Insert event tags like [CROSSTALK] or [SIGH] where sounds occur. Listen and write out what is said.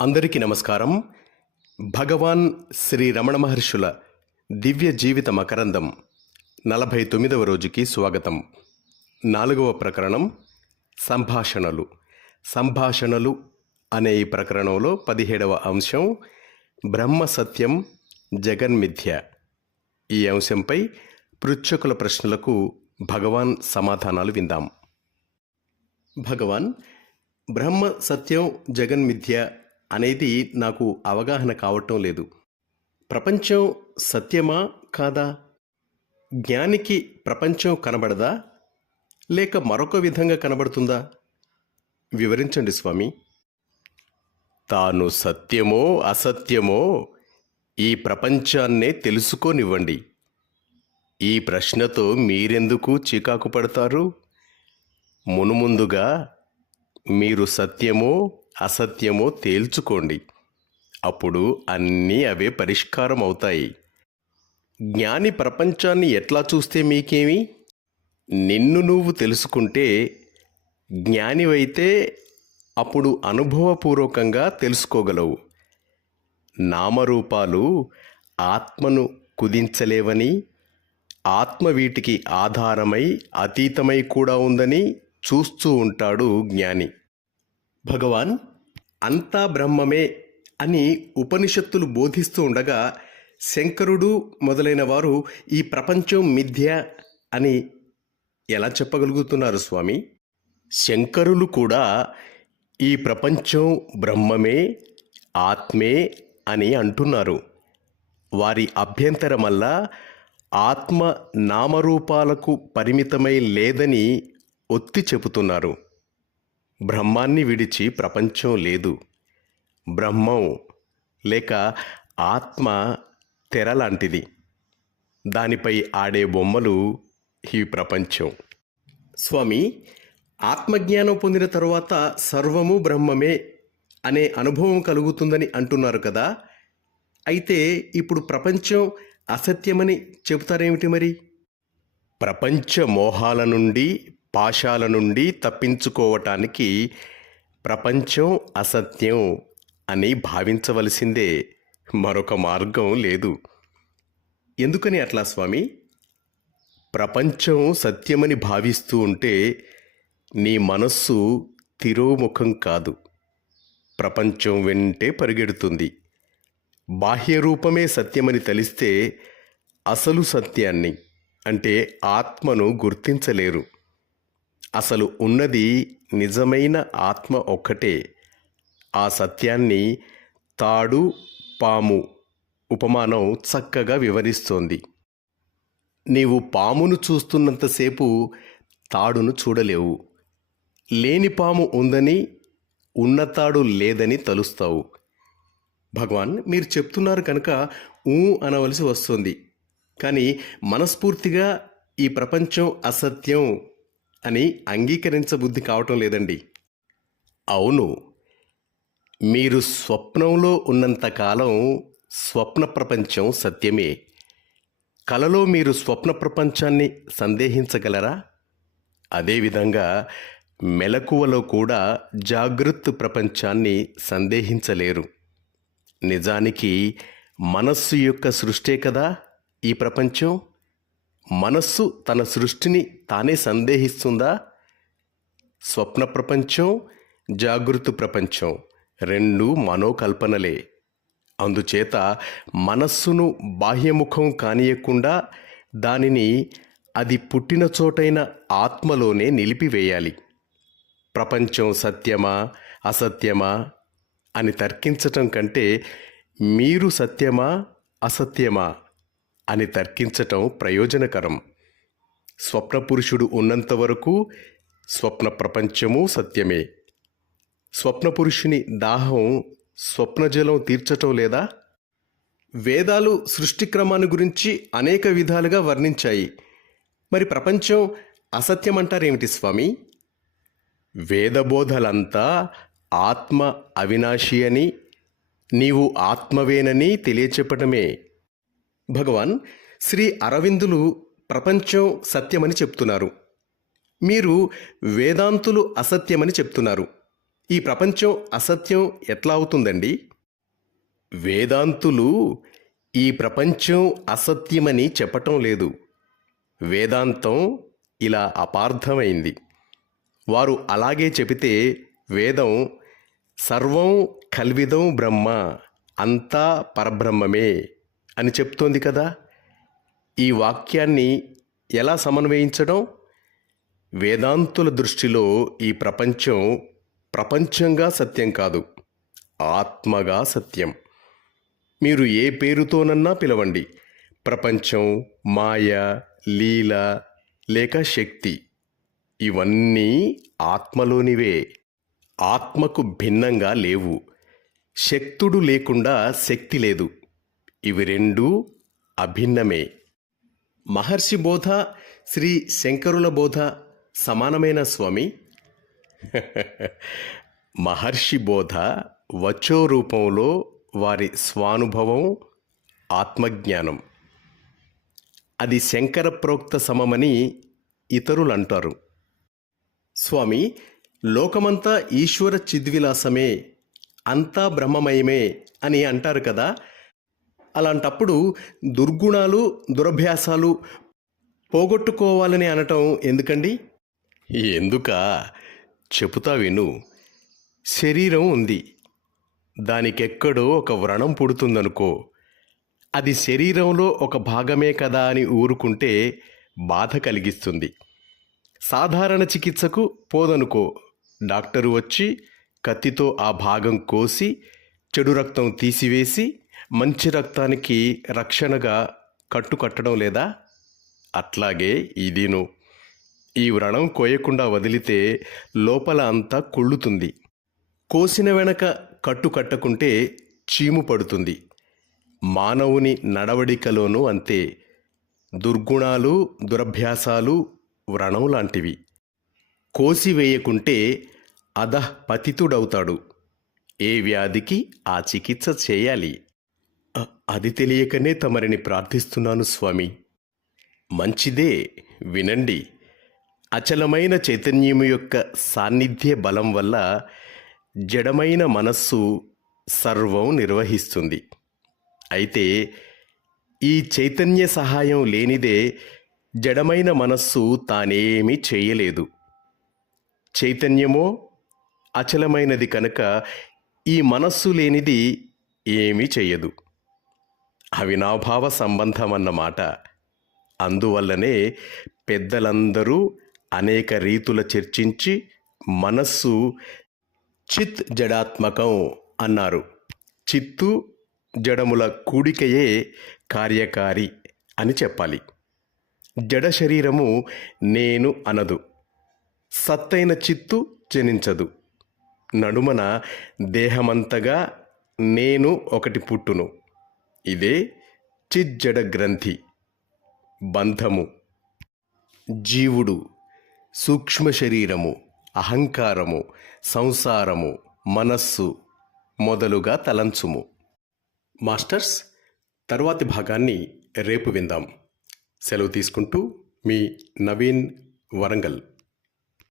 అందరికీ నమస్కారం. భగవాన్ శ్రీ రమణ మహర్షుల దివ్య జీవిత మకరందం నలభై తొమ్మిదవ రోజుకి స్వాగతం. నాలుగవ ప్రకరణం సంభాషణలు. సంభాషణలు అనే ఈ ప్రకరణంలో పదిహేడవ అంశం బ్రహ్మ సత్యం జగన్మిథ్య ఈ అంశంపై పృచ్ఛకుల ప్రశ్నలకు భగవాన్ సమాధానాలు విందాం. భగవాన్ బ్రహ్మ సత్యం జగన్మిథ్య అనేది నాకు అవగాహన కావటం లేదు. ప్రపంచం సత్యమా కాదా? జ్ఞానికి ప్రపంచం కనబడదా? లేక మరొక విధంగా కనబడుతుందా? వివరించండి స్వామి. తాను సత్యమో అసత్యమో ఈ ప్రపంచాన్నే తెలుసుకోనివ్వండి. ఈ ప్రశ్నతో మీరెందుకు చికాకు పడతారు? మునుముందుగా మీరు సత్యమో అసత్యమో తేల్చుకోండి. అప్పుడు అన్నీ అవే పరిష్కారం అవుతాయి జ్ఞాని ప్రపంచాన్ని ఎట్లా చూస్తే మీకేమి? నిన్ను నువ్వు తెలుసుకుంటే జ్ఞానివైతే అప్పుడు అనుభవపూర్వకంగా తెలుసుకోగలవు. నామరూపాలు ఆత్మను కుదించలేవని ఆత్మ వీటికి ఆధారమై అతీతమై కూడా ఉందని చూస్తూ ఉంటాడు జ్ఞాని. భగవాన్ అంతా బ్రహ్మమే అని ఉపనిషత్తులు బోధిస్తూ ఉండగా శంకరుడు మొదలైన వారు ఈ ప్రపంచం మిథ్య అని ఎలా చెప్పగలుగుతున్నారు స్వామి? శంకరులు కూడా ఈ ప్రపంచం బ్రహ్మమే ఆత్మే అని అంటున్నారు. వారి అభ్యంతరమల్ల ఆత్మ నామరూపాలకు పరిమితమై లేదని ఒత్తి చెబుతున్నారు. బ్రహ్మాన్ని విడిచి ప్రపంచం లేదు. బ్రహ్మం లేక ఆత్మ తెర లాంటిది దానిపై ఆడే బొమ్మలు ఈ ప్రపంచం. స్వామి ఆత్మజ్ఞానం పొందిన తరువాత సర్వము బ్రహ్మమే అనే అనుభవం కలుగుతుందని అంటున్నారు కదా? అయితే ఇప్పుడు ప్రపంచం అసత్యమని చెబుతారేమిటి మరి? ప్రపంచ మోహాల నుండి పాశాల నుండి తప్పించుకోవటానికి ప్రపంచం అసత్యం అని భావించవలసిందే. మరొక మార్గం లేదు. ఎందుకని అట్లా స్వామి? ప్రపంచం సత్యమని భావిస్తూ ఉంటే నీ మనస్సు తిరోముఖం కాదు. ప్రపంచం వెంటే పరిగెడుతుంది. బాహ్య రూపమే సత్యమని తలిస్తే అసలు సత్యాన్ని అంటే ఆత్మను గుర్తించలేరు. అసలు ఉన్నది నిజమైన ఆత్మ ఒక్కటే. ఆ సత్యాన్ని తాడు పాము ఉపమానం చక్కగా వివరిస్తోంది. నీవు పామును చూస్తున్నంతసేపు తాడును చూడలేవు. లేని పాము ఉందని ఉన్నతాడు లేదని తలుస్తావు. భగవాన్ మీరు చెప్తున్నారు కనుక ఊ అనవలసి వస్తుంది. కానీ మనస్ఫూర్తిగా ఈ ప్రపంచం అసత్యం అని అంగీకరించబుద్ధి కావటం లేదండి. అవును మీరు స్వప్నంలో ఉన్నంతకాలం స్వప్న ప్రపంచం సత్యమే. కలలో మీరు స్వప్న ప్రపంచాన్ని సందేహించగలరా? అదేవిధంగా మెలకువలో కూడా జాగృత్ ప్రపంచాన్ని సందేహించలేరు. నిజానికి మనస్సు యొక్క సృష్టే కదా ఈ ప్రపంచం? మనస్సు తన సృష్టిని తానే సందేహిస్తుందా? స్వప్న ప్రపంచం జాగృత ప్రపంచం రెండు మనోకల్పనలే. అందుచేత మనస్సును బాహ్యముఖం కానియకుండా దానిని అది పుట్టిన చోటైన ఆత్మలోనే నిలిపివేయాలి. ప్రపంచం సత్యమా అసత్యమా అని తర్కించటం కంటే మీరు సత్యమా అసత్యమా అని తర్కించటం ప్రయోజనకరం. స్వప్న పురుషుడు ఉన్నంత వరకు స్వప్న ప్రపంచము సత్యమే. స్వప్న పురుషుని దాహం స్వప్నజలం తీర్చటం లేదా? వేదాలు సృష్టి క్రమాన్ని గురించి అనేక విధాలుగా వర్ణించాయి. మరి ప్రపంచం అసత్యం అంటారేమిటి స్వామి? వేదబోధలంతా ఆత్మ అవినాశి అని నీవు ఆత్మవేనని తెలియచెప్పటమే. భగవాన్ శ్రీ అరవిందులు ప్రపంచం సత్యమని చెప్తున్నారు. మీరు వేదాంతులు అసత్యమని చెప్తున్నారు. ఈ ప్రపంచం అసత్యం ఎట్లా అవుతుందండి? వేదాంతులు ఈ ప్రపంచం అసత్యమని చెప్పటం లేదు. వేదాంతం ఇలా అపార్థమైంది. వారు అలాగే చెబితే వేదం సర్వం కల్విదం బ్రహ్మ అంతా పరబ్రహ్మమే. అని చెప్తోంది కదా. ఈ వాక్యాన్ని ఎలా సమన్వయించడం? వేదాంతుల దృష్టిలో ఈ ప్రపంచం ప్రపంచంగా సత్యం కాదు ఆత్మగా సత్యం. మీరు ఏ పేరుతోనన్నా పిలవండి. ప్రపంచం మాయ లీల లేక శక్తి ఇవన్నీ ఆత్మలోనివే. ఆత్మకు భిన్నంగా లేవు. శక్తుడు లేకుండా శక్తి లేదు. ఇవి రెండూ అభిన్నమే. మహర్షి బోధ శ్రీ శంకరుల బోధ సమానమైన స్వామి. [LAUGHS] మహర్షి బోధ వచ్చో రూపంలో వారి స్వానుభవం ఆత్మజ్ఞానం. అది శంకర ప్రోక్త సమమని ఇతరులు అంటారు స్వామి లోకమంతా ఈశ్వర చిద్విలాసమే అంతా బ్రహ్మమయమే అని అంటారు కదా అలాంటప్పుడు దుర్గుణాలు దురభ్యాసాలు పోగొట్టుకోవాలని అనటం ఎందుకండి? ఎందుక? చెబుతా విను. శరీరం ఉంది. దానికెక్కడో ఒక వ్రణం పుడుతుందనుకో. అది శరీరంలో ఒక భాగమే కదా అని ఊరుకుంటే బాధ కలిగిస్తుంది. సాధారణ చికిత్సకు పోదనుకో. డాక్టరు వచ్చి కత్తితో ఆ భాగం కోసి చెడు రక్తం తీసివేసి మంచి రక్తానికి రక్షణగా కట్టు కట్టడం లేదా? అట్లాగే ఇదిను. ఈ వ్రణం కోయకుండా వదిలితే లోపల అంతా కుళ్ళుతుంది. కోసిన వెనక కట్టు కట్టకుంటే చీము పడుతుంది. మానవుని నడవడికలోనూ అంతే. దుర్గుణాలు దురభ్యాసాలు వ్రణం లాంటివి. కోసివేయకుంటే అధః పతితుడవుతాడు ఏ వ్యాధికి? ఆ చికిత్స చేయాలి. అది తెలియకనే తమరిని ప్రార్థిస్తున్నాను స్వామి. మంచిదే వినండి. అచలమైన చైతన్యము యొక్క సాన్నిధ్య బలం వల్ల జడమైన మనస్సు సర్వం నిర్వహిస్తుంది. అయితే ఈ చైతన్య సహాయం లేనిదే జడమైన మనస్సు తానేమీ చేయలేదు. చైతన్యమో అచలమైనది కనుక ఈ మనస్సు లేనిది ఏమీ చెయ్యదు. అవినాభావ సంబంధం అన్నమాట అందువల్లనే పెద్దలందరూ అనేక రీతుల చర్చించి మనస్సు చిత్ జడాత్మకం అన్నారు. చిత్తు జడముల కూడికయే కార్యకారి అని చెప్పాలి. జడ శరీరము నేను అనదు. సత్తైన చిత్తు జనించదు. నడుమన దేహమంతగా నేను ఒకటి పుట్టును. ఇదే చిజ్జడ గ్రంథి బంధము. జీవుడు సూక్ష్మ శరీరము అహంకారము సంసారము మనస్సు మొదలుగా తలంచుము. మాస్టర్స్ తర్వాతి భాగాన్ని రేపు విందాం. సెలవు తీసుకుంటూ మీ నవీన్ వరంగల్.